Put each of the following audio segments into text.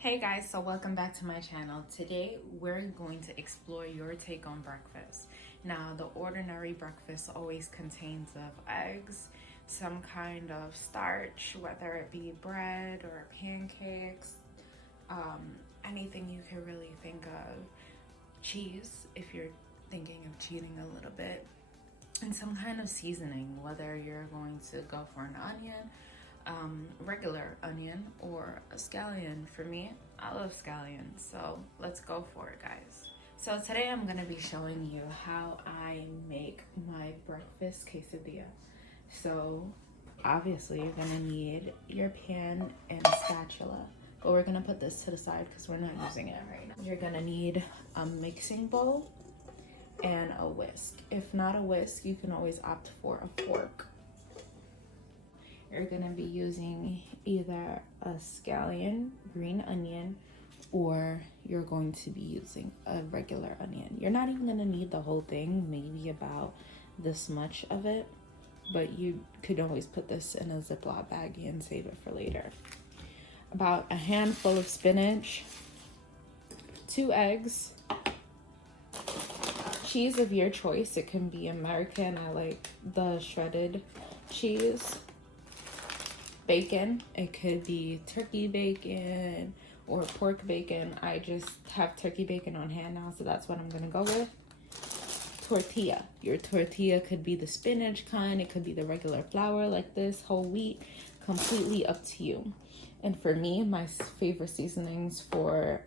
Hey guys, so welcome back to my channel. Today we're going to explore your take on breakfast. Now, the ordinary breakfast always contains of eggs, some kind of starch, whether it be bread or pancakes, anything you can really think of, cheese if you're thinking of cheating a little bit, and some kind of seasoning, whether you're going to go for an onion, regular onion, or a scallion. For me, I love scallions, so let's go for it, guys. So today I'm gonna be showing you how I make my breakfast quesadilla. So obviously you're gonna need your pan and a spatula, but we're gonna put this to the side because we're not using it right now. You're gonna need a mixing bowl and a whisk. If not a whisk, you can always opt for a fork. You're gonna be using either a scallion, green onion, or you're going to be using a regular onion. You're not even gonna need the whole thing, maybe about this much of it, but you could always put this in a Ziploc baggie and save it for later. About a handful of spinach, 2 eggs, cheese of your choice. It can be American. I like the shredded cheese. Bacon. It could be turkey bacon or pork bacon. I just have turkey bacon on hand now, so that's what I'm gonna go with. Tortilla. Your tortilla could be the spinach kind. It could be the regular flour like this, whole wheat. Completely up to you. And for me, my favorite seasonings for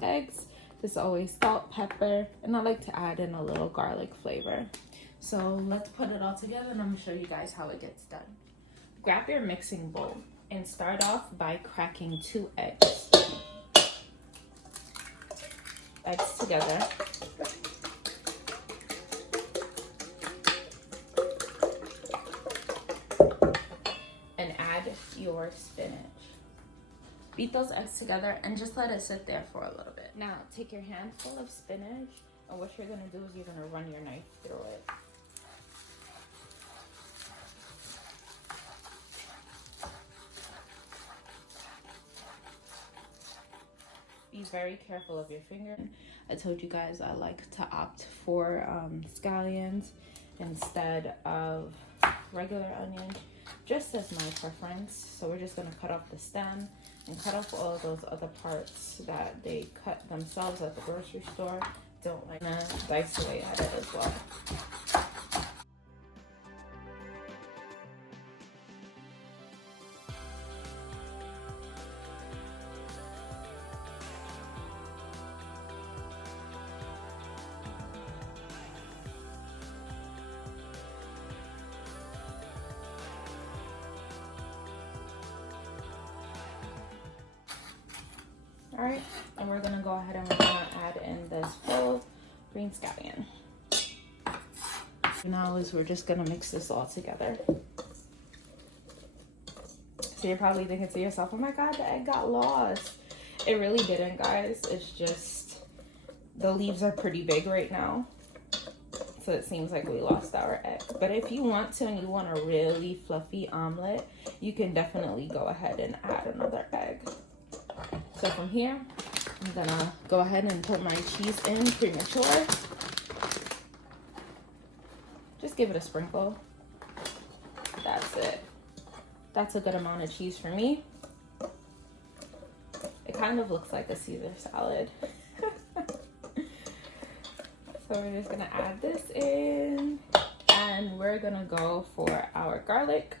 eggs is always salt, pepper, and I like to add in a little garlic flavor. So let's put it all together and I'm gonna show you guys how it gets done. Grab your mixing bowl and start off by cracking 2 eggs. Eggs together. And add your spinach. Beat those eggs together and just let it sit there for a little bit. Now, take your handful of spinach, and what you're gonna do is you're gonna run your knife through it. Be very careful of your finger. I told you guys I like to opt for scallions instead of regular onion, just as my preference. So we're just gonna cut off the stem and cut off all of those other parts that they cut themselves at the grocery store. Don't like to dice away at it as well. All right, and we're gonna go ahead and we're gonna add in this full green scallion. Now is we're just gonna mix this all together. So you're probably thinking to yourself, oh my God, the egg got lost. It really didn't, guys. It's just the leaves are pretty big right now. So it seems like we lost our egg. But if you want to and you want a really fluffy omelet, you can definitely go ahead and add another egg. So from here, I'm gonna go ahead and put my cheese in premature. Just give it a sprinkle. That's it. That's a good amount of cheese for me. It kind of looks like a Caesar salad. So we're just gonna add this in and we're gonna go for our garlic.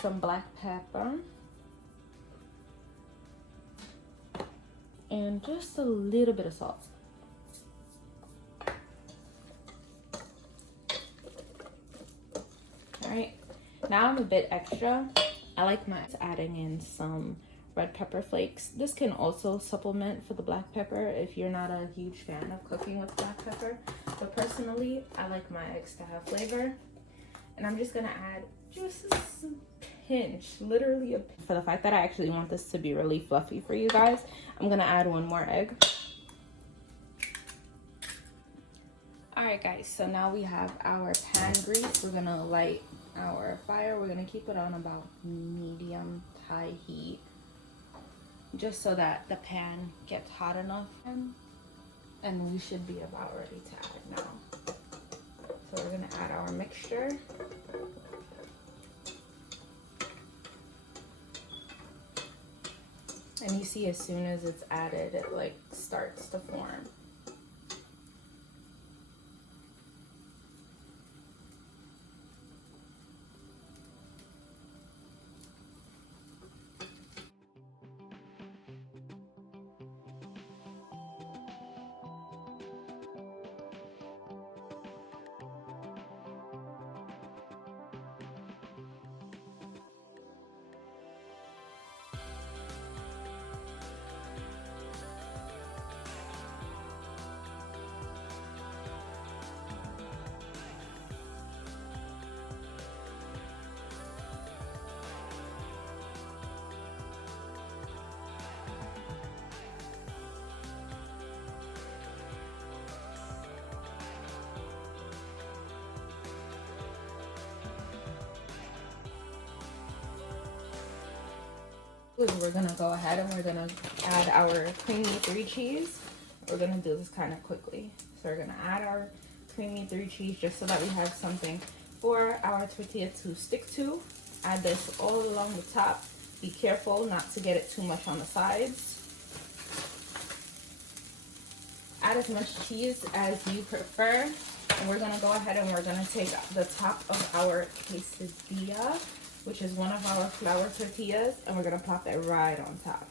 Some black pepper, and just a little bit of salt. All right, now I'm a bit extra. I like my adding in some red pepper flakes. This can also supplement for the black pepper if you're not a huge fan of cooking with black pepper. But personally, I like my eggs to have flavor. And I'm just gonna add just a pinch, literally a pinch. For the fact that I actually want this to be really fluffy for you guys, I'm gonna add 1 more egg. All right, guys, so now we have our pan grease. We're gonna light our fire. We're gonna keep it on about medium high heat, just so that the pan gets hot enough, and we should be about ready to add it now. So we're gonna add our mixture. And you see, as soon as it's added, it like starts to form. We're gonna go ahead and we're gonna add our creamy 3 cheese. We're gonna do this kind of quickly. So we're gonna add our creamy 3 cheese just so that we have something for our tortilla to stick to. Add this all along the top. Be careful not to get it too much on the sides. Add as much cheese as you prefer. And we're gonna go ahead and we're gonna take the top of our quesadilla, which is one of our flour tortillas, and we're gonna plop it right on top.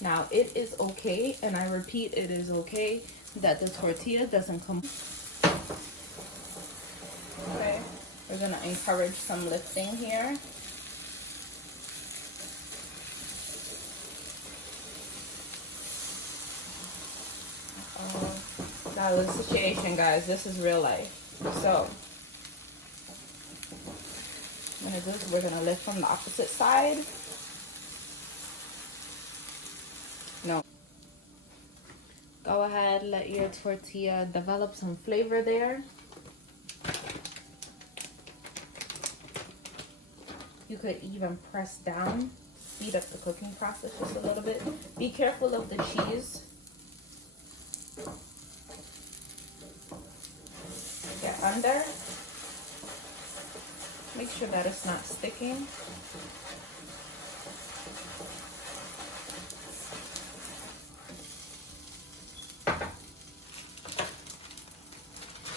Now, it is okay, and I repeat, it is okay that the tortilla doesn't come. Okay, we're gonna encourage some lifting here. Now, the situation, guys, this is real life. So, I'm gonna do this. We're gonna lift from the opposite side. No. Go ahead, let your tortilla develop some flavor there. You could even press down, speed up the cooking process just a little bit. Be careful of the cheese. Get under. Make sure that it's not sticking.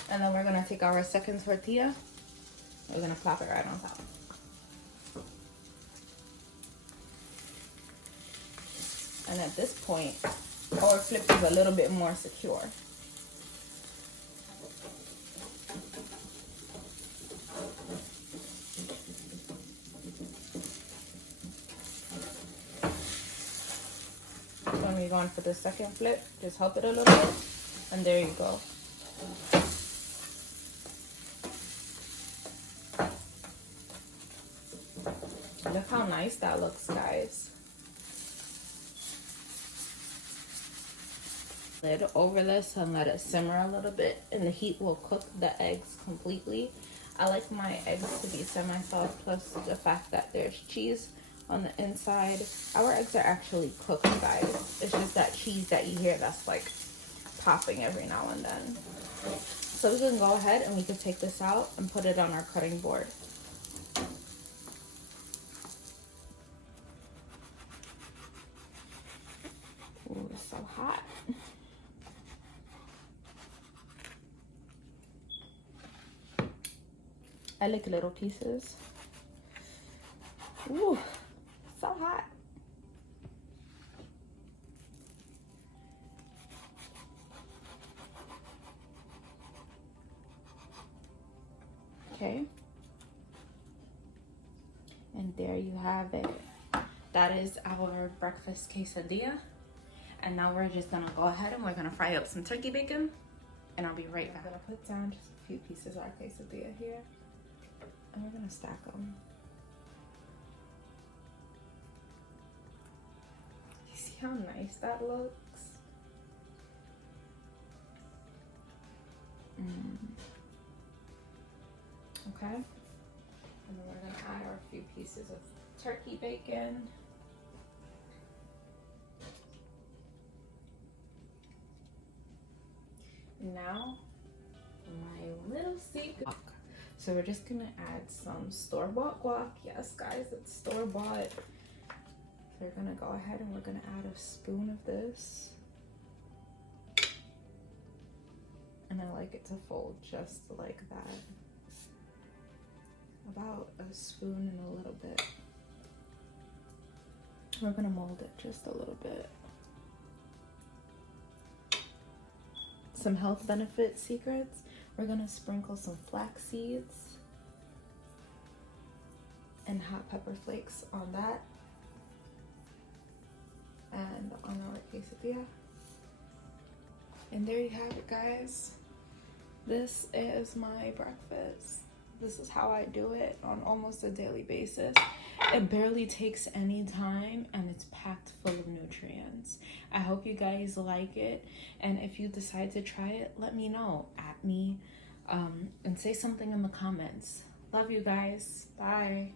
And then we're gonna take our second tortilla. We're gonna plop it right on top. And at this point, our flip is a little bit more secure. When we're going for the second flip, just help it a little bit, and there you go. Look how nice that looks, guys. Lid over this and let it simmer a little bit, and the heat will cook the eggs completely. I like my eggs to be semi-soft, plus the fact that there's cheese on the inside. Our eggs are actually cooked, guys. It's just that cheese that you hear that's like popping every now and then. So we can go ahead and we can take this out and put it on our cutting board. Ooh, it's so hot. I like little pieces. Ooh, so hot. Okay. And there you have it. That is our breakfast quesadilla. And now we're just gonna go ahead and we're gonna fry up some turkey bacon. And I'll be right back. I'm gonna put down just a few pieces of our quesadilla here. And we're gonna stack them. You see how nice that looks? Okay. And then we're gonna add our few pieces of turkey bacon. Now, my little secret. So we're just gonna add some store-bought guac. Yes, guys, it's store-bought. So we're gonna go ahead and we're gonna add a spoon of this. And I like it to fold just like that. About a spoon and a little bit. We're gonna mold it just a little bit. Some health benefit secrets. We're gonna sprinkle some flax seeds and hot pepper flakes on that and on our quesadilla. And there you have it, guys. This is my breakfast. This is how I do it on almost a daily basis. It barely takes any time and it's packed full of nutrients. I hope you guys like it. And if you decide to try it, let me know. At me and say something in the comments. Love you guys. Bye.